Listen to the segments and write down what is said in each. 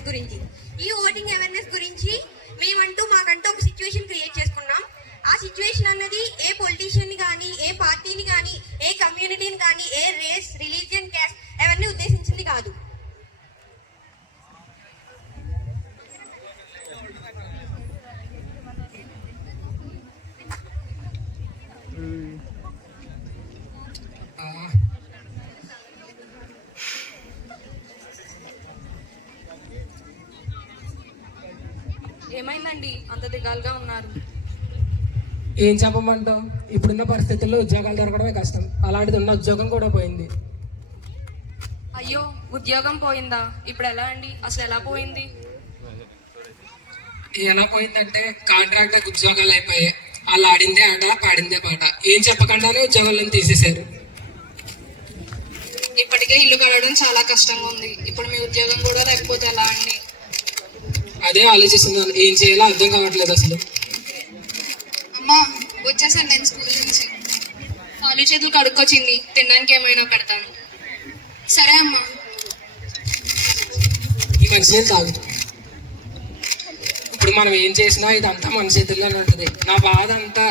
Awareness గురించి. ఈ voting awareness గురించి మాకంటూ ఒక సిచ్యువేషన్ క్రియేట్ చేసుకున్నాం. ఆ సిచ్యువేషన్ అన్నది ఏ పొలిటీషియన్ కానీ, ఏ పార్టీని కానీ, ఏ కమ్యూనిటీని కానీ, ఏ రేస్, రిలీజియన్, క్యాస్ట్ అవన్నీ ఉద్దేశించింది కాదు. ఏమైందండి అంత దిగాలుగా ఉన్నారు? ఏం చెప్పమంటావు, ఇప్పుడున్న పరిస్థితుల్లో ఉద్యోగాలు దొరకడమే కష్టం. అలాంటిది ఉన్న ఉద్యోగం కూడా పోయింది. అయ్యో, ఉద్యోగం పోయిందా? ఇప్పుడు ఎలా అండి? అసలు ఎలా పోయింది? ఎలా పోయిందంటే కాంట్రాక్టర్ ఉద్యోగాలు అయిపోయాయి. వాళ్ళు ఆడిందే ఆట, పాడిందే పాట. ఏం చెప్పకుండానే ఉద్యోగాలను తీసేశారు. ఇప్పటికే ఇల్లు కడగడం చాలా కష్టంగా ఉంది. ఇప్పుడు మీ ఉద్యోగం కూడా లేకపోతే ఎలా అండి? అదే ఆలోచిస్తున్నాను, ఏం చేయాలో అర్థం కావట్లేదు అసలు. అమ్మా, వచ్చేసాను నేను స్కూల్ నుంచి. కాలు చేతులు కడుక్కొచ్చింది, తినడానికి ఏమైనా పెడతాను. సరే అమ్మా. ఈ మనిషిని తాగు. ఇప్పుడు మనం ఏం చేసినా ఇదంతా మన చేతుల్లోనే ఉంటుంది. నా బాధ అంతా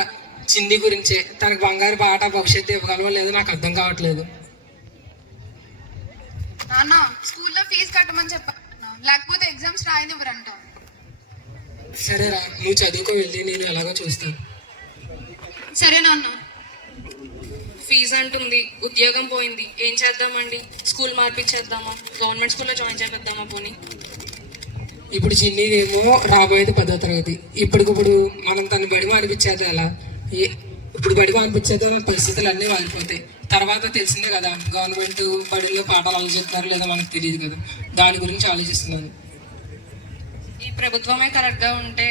చింది గురించే. తనకు బంగారు బాట భవిష్యత్తు ఇవ్వగలవో లేదో నాకు అర్థం కావట్లేదు. నాన్న, స్కూల్లో ఫీజు కట్టమని చెప్పాను, లేకపోతే ఎగ్జామ్స్ రాయనివ్వరంట. సరేరా, నువ్వు చదువుకో, వెళ్ళి నేను ఎలాగో చూస్తాను. సరే నాన్న. ఫీజు అంటుంది, ఉద్యోగం పోయింది, ఏం చేద్దామండి? స్కూల్ మార్పిచ్చేద్దామా? గవర్నమెంట్ స్కూల్లో జాయిన్ చేద్దామా పోనీ? ఇప్పుడు చిన్నదేమో రాబోయేది 10వ తరగతి. ఇప్పటికిప్పుడు మనం తను బడి మానిపించేది ఎలా? ఇప్పుడు బడి మానిపించేది పరిస్థితులు అన్నీ వాలిపోతాయి. తర్వాత తెలిసిందే కదా, గవర్నమెంట్ బడిలో పాఠాలు అలా చెప్తారు లేదా మనకు తెలియదు కదా. దాని గురించి ఆలోచిస్తున్నాను. ఈ ప్రభుత్వమే కరెక్ట్గా ఉంటే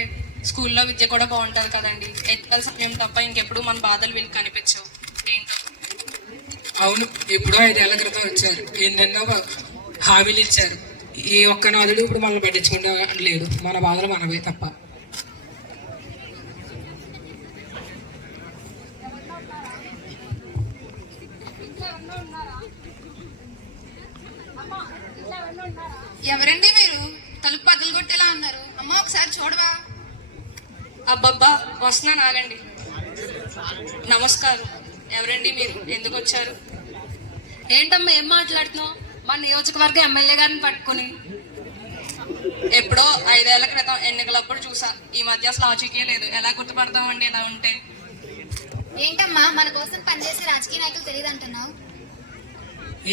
స్కూల్లో విద్య కూడా బాగుంటుంది కదండి. ఎన్నికల సమయం తప్ప ఇంకెప్పుడు మన బాధలు వీళ్ళకి కనిపించవు. ఏంటో. అవును, ఎప్పుడో 5 ఏళ్ల క్రితం వచ్చారు, ఎన్నెన్నో హామీలు ఇచ్చారు. ఈ ఒక్క నాదుడు ఇప్పుడు మనల్ని పట్టించుకుంటా లేడు. మన బాధలు మనవే తప్ప. ఎవరండి మీరు? తలుపు బద్దలు కొట్టేలా ఉన్నారు. అమ్మ, ఒకసారి చూడవా? అబ్బబ్బా, వస్తున్నాను, ఆగండి. నమస్కారం. ఎవరండి మీరు? ఎందుకు వచ్చారు? ఏంటమ్మా ఏం మాట్లాడుతున్నావు? మా నియోజకవర్గ ఎమ్మెల్యే గారిని పట్టుకుని. ఎప్పుడో 5 ఏళ్ల క్రితం ఎన్నికలప్పుడు చూసా. ఈ మధ్య అసలు ఆచూకీ లేదు. ఎలా గుర్తుపడతామండి ఇలా ఉంటే? ఏంటమ్మా, మన కోసం పనిచేసే రాజకీయ నాయకులు తెలియదు అంటున్నావు?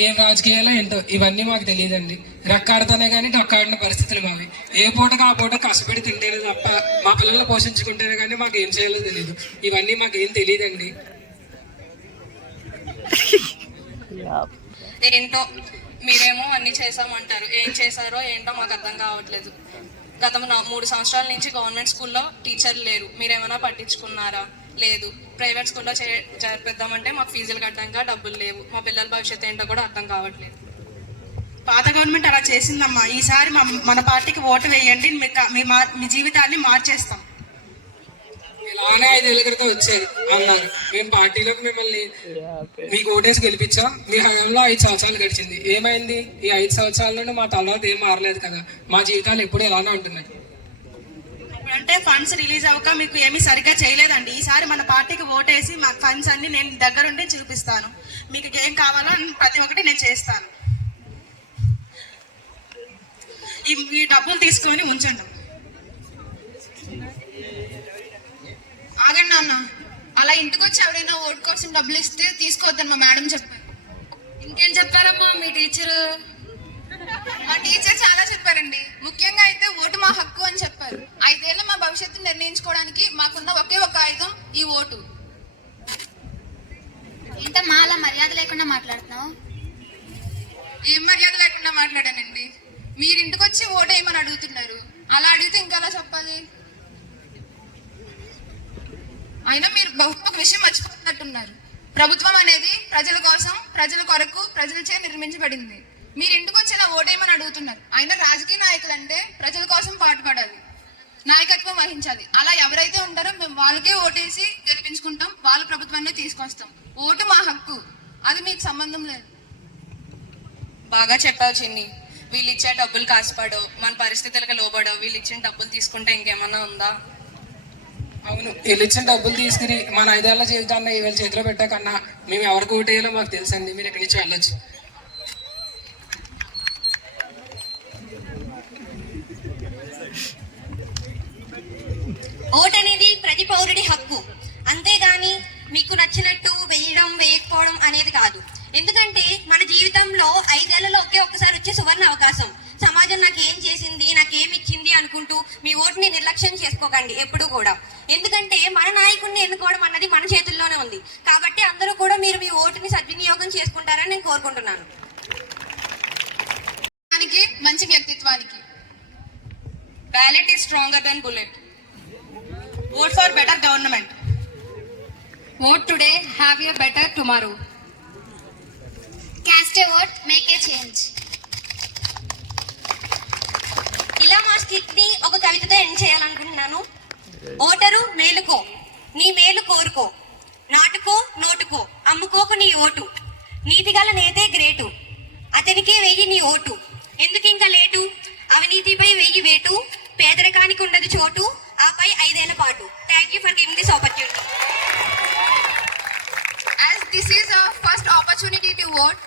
ఏం రాజకీయాలో ఏంటో ఇవన్నీ మాకు తెలియదండి. రెక్కాడితేనే కానీ డొక్కాడిన పరిస్థితులు మావి. ఏ పూటకు ఆ పూట కష్టపడి తింటేనే తప్ప మా పిల్లల్ని పోషించుకుంటేనే కానీ మాకు ఏం చేయాలో తెలియదు. ఇవన్నీ మాకేం తెలియదండి. ఏంటో, మీరేమో అన్ని చేసామంటారు. ఏం చేశారో ఏంటో మాకు అర్థం కావట్లేదు. గత 3 సంవత్సరాల నుంచి గవర్నమెంట్ స్కూల్లో టీచర్లు లేరు. మీరేమైనా పట్టించుకున్నారా? లేదు. ప్రైవేట్ స్కూల్లో చేర్పిద్దామంటే మాకు ఫీజులు కట్టడానికి డబ్బులు లేవు. మా పిల్లల భవిష్యత్తు ఏంటో కూడా అర్థం కావట్లేదు. పాత గవర్నమెంట్ అలా చేసిందమ్మా. ఈసారి మన పార్టీకి ఓటు వేయండి, మీ జీవితాన్ని మార్చేస్తాం. ఇలానే 5 ఏళ్ల క్రితం వచ్చారు అన్నారు. మేము పార్టీలోకి మిమ్మల్ని మీకు ఓటేసి గెలిపించాం. మీ హయాంలో 5 సంవత్సరాలు గడిచింది. ఏమైంది? ఈ 5 సంవత్సరాల నుండి మా తర్వాత ఏం మారలేదు కదా. మా జీవితాలు ఎప్పుడు ఇలానే ఉంటున్నాయి. అంటే ఫండ్స్ రిలీజ్ అవ్వక మీకు ఏమీ సరిగ్గా చేయలేదండి. ఈసారి మన పార్టీకి ఓటేసి మా ఫండ్స్ అన్ని నేను దగ్గరుండి చూపిస్తాను. మీకు ఏం కావాలో ప్రతి ఒక్కటి నేను చేస్తాను. ఈ డబ్బులు తీసుకొని ఉంచండి. ఆగండి నాన్న. అలా ఇంటికి వచ్చి ఎవరైనా ఓటు కోసం డబ్బులు ఇస్తే తీసుకోవద్దని మా మేడం చెప్పారు. ఇంకేం చెప్పారమ్మా మీ టీచరు? మా టీచర్ చాలా చెప్పారండి. ముఖ్యంగా అయితే ఓటు మా హక్కు అని చెప్పారు. 5 ఏళ్ళ మా భవిష్యత్తు నిర్ణయించుకోవడానికి మాకున్న ఒకే ఒక ఆయుధం ఈ ఓటు. ఏంటమ్మా అలా మర్యాద లేకుండా మాట్లాడుతున్నావు? ఏం మర్యాద లేకుండా మాట్లాడానండి? మీరు ఇంటికి వచ్చి ఓటు వేయమని అడుగుతున్నారు. అలా అడిగితే ఇంకా అలా చెప్పాలి. అయినా మీరు ఒక విషయం మర్చిపోతున్నట్టున్నారు. ప్రభుత్వం అనేది ప్రజల కోసం, ప్రజల కొరకు, ప్రజలచే నిర్మించబడింది. మీరు ఇంటికి వచ్చి ఇలా ఓటేయమని అడుగుతున్నారు. అయినా రాజకీయ నాయకులు అంటే ప్రజల కోసం పాటుపడాలి, నాయకత్వం వహించాలి. అలా ఎవరైతే ఉంటారో మేము వాళ్ళకే ఓటేసి గెలిపించుకుంటాం, వాళ్ళ ప్రభుత్వాన్ని తీసుకొస్తాం. ఓటు మా హక్కు, అది మీకు సంబంధం లేదు. బాగా చెప్పావు చిన్ని. వీళ్ళు ఇచ్చే డబ్బులు కాసుపడో మన పరిస్థితులకు లోబడో వీళ్ళు ఇచ్చిన డబ్బులు తీసుకుంటే ఇంకేమన్నా ఉందా? అవును, వీళ్ళు ఇచ్చిన డబ్బులు తీసుకుని మన 5 ఏళ్ల జీవితాన్ని వీళ్ళ చేతిలో పెట్టాకన్నా మేము ఎవరికి ఓటేయాలో మాకు తెలుసండి. మీరు ఇక్కడి నుంచి వెళ్ళొచ్చు. ఓట్ అనేది ప్రతి పౌరుడి హక్కు, అంతేగాని మీకు నచ్చినట్టు వేయడం వేయకపోవడం అనేది కాదు. ఎందుకంటే మన జీవితంలో 5 ఏళ్లలో ఒక్కసారి వచ్చే సువర్ణ అవకాశం. సమాజం నాకు ఏం చేసింది, నాకేం ఇచ్చింది అనుకుంటూ మీ ఓటుని నిర్లక్ష్యం చేసుకోకండి ఎప్పుడు కూడా. ఎందుకంటే మన నాయకుడిని ఎన్నుకోవడం అన్నది మన చేతుల్లోనే ఉంది. కాబట్టి అందరూ కూడా మీరు మీ ఓటుని సద్వినియోగం చేసుకుంటారని నేను కోరుకుంటున్నాను. దానికి మంచి వ్యక్తిత్వానికి. Ballot is stronger then bullet. Vote for better government. Vote today, have a better tomorrow. Cast a vote, make a change. ఇలా మా స్కిట్ ని ఒక కవితతో ఎండ్ చేయాలనుకుంటున్నాను. ఓటరు మేలుకో, నీ మేలు కోరుకో, నాటుకో నోటుకో, అమ్ముకోకు నీ ఓటు, నీతిగల నేతే గ్రేటు, అతనికే వెయ్యి నీ ఓటు, ఎందుకు ఇంకా లేటు, అవినీతిపై వెయ్యి వేటు, పేదరికానికి ఉండదు చోటు, ఆపై 5 ఏళ్ల పాటు. Thank you for giving this opportunity. As this is our first opportunity to vote,